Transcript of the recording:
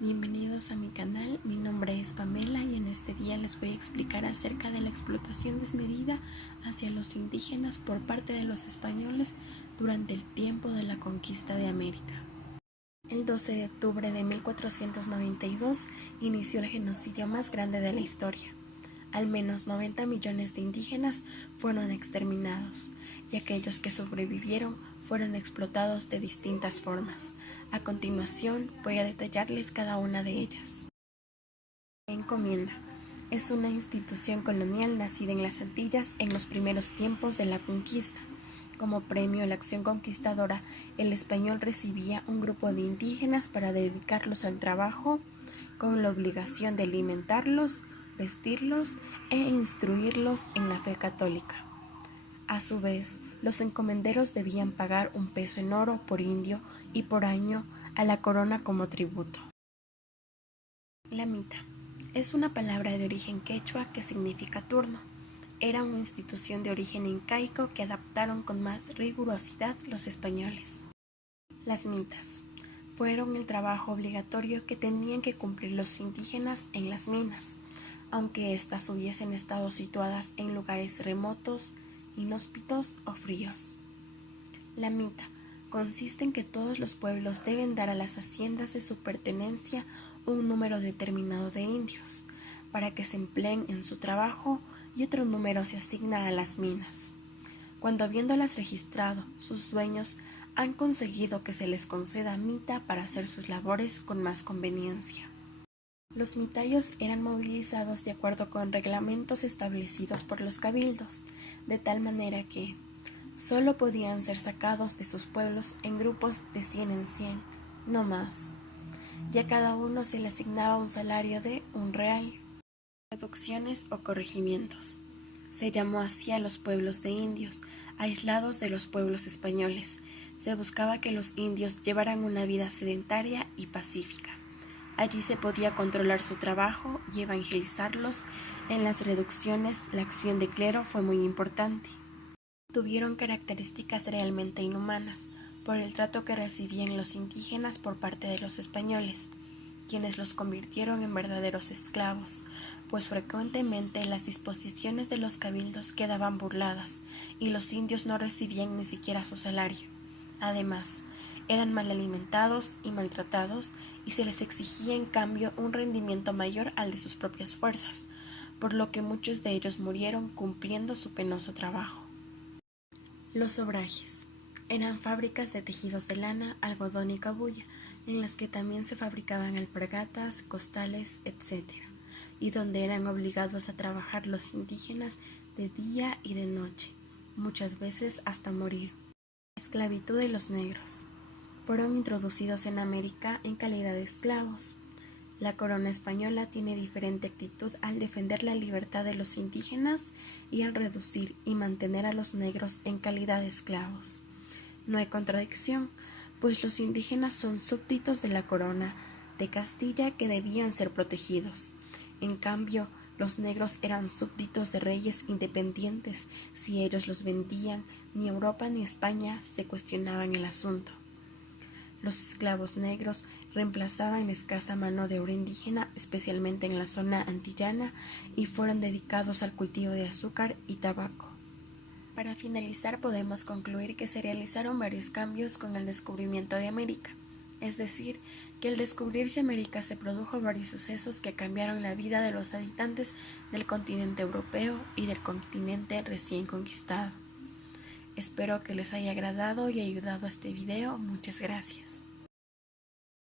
Bienvenidos a mi canal, mi nombre es Pamela y en este día les voy a explicar acerca de la explotación desmedida hacia los indígenas por parte de los españoles durante el tiempo de la conquista de América. El 12 de octubre de 1492 inició el genocidio más grande de la historia. Al menos 90 millones de indígenas fueron exterminados y aquellos que sobrevivieron fueron explotados de distintas formas. A continuación voy a detallarles cada una de ellas. La encomienda es una institución colonial nacida en las Antillas en los primeros tiempos de la conquista. Como premio a la acción conquistadora, el español recibía un grupo de indígenas para dedicarlos al trabajo con la obligación de alimentarlos, vestirlos e instruirlos en la fe católica. A su vez, los encomenderos debían pagar un peso en oro por indio y por año a la corona como tributo. La mita es una palabra de origen quechua que significa turno. Era una institución de origen incaico que adaptaron con más rigurosidad los españoles. Las mitas fueron el trabajo obligatorio que tenían que cumplir los indígenas en las minas, aunque éstas hubiesen estado situadas en lugares remotos, inhóspitos o fríos. La mita consiste en que todos los pueblos deben dar a las haciendas de su pertenencia un número determinado de indios, para que se empleen en su trabajo y otro número se asigna a las minas. Cuando habiéndolas registrado, sus dueños han conseguido que se les conceda mita para hacer sus labores con más conveniencia. Los mitayos eran movilizados de acuerdo con reglamentos establecidos por los cabildos, de tal manera que solo podían ser sacados de sus pueblos en grupos de 100 en 100, no más. Y a cada uno se le asignaba un salario de un real. Reducciones o corregimientos. Se llamó así a los pueblos de indios, aislados de los pueblos españoles. Se buscaba que los indios llevaran una vida sedentaria y pacífica. Allí se podía controlar su trabajo y evangelizarlos. En las reducciones, la acción de clero fue muy importante. Tuvieron características realmente inhumanas por el trato que recibían los indígenas por parte de los españoles, quienes los convirtieron en verdaderos esclavos, pues frecuentemente las disposiciones de los cabildos quedaban burladas y los indios no recibían ni siquiera su salario. Además, eran mal alimentados y maltratados y se les exigía en cambio un rendimiento mayor al de sus propias fuerzas, por lo que muchos de ellos murieron cumpliendo su penoso trabajo. Los obrajes eran fábricas de tejidos de lana, algodón y cabuya, en las que también se fabricaban alpargatas, costales, etc., y donde eran obligados a trabajar los indígenas de día y de noche, muchas veces hasta morir. La esclavitud de los negros. Fueron introducidos en América en calidad de esclavos. La corona española tiene diferente actitud al defender la libertad de los indígenas y al reducir y mantener a los negros en calidad de esclavos. No hay contradicción, pues los indígenas son súbditos de la corona de Castilla que debían ser protegidos. En cambio, los negros eran súbditos de reyes independientes. Si ellos los vendían, ni Europa ni España se cuestionaban el asunto. Los esclavos negros reemplazaban la escasa mano de obra indígena, especialmente en la zona antillana, y fueron dedicados al cultivo de azúcar y tabaco. Para finalizar, podemos concluir que se realizaron varios cambios con el descubrimiento de América, es decir, que al descubrirse América se produjo varios sucesos que cambiaron la vida de los habitantes del continente europeo y del continente recién conquistado. Espero que les haya agradado y ayudado este video. Muchas gracias.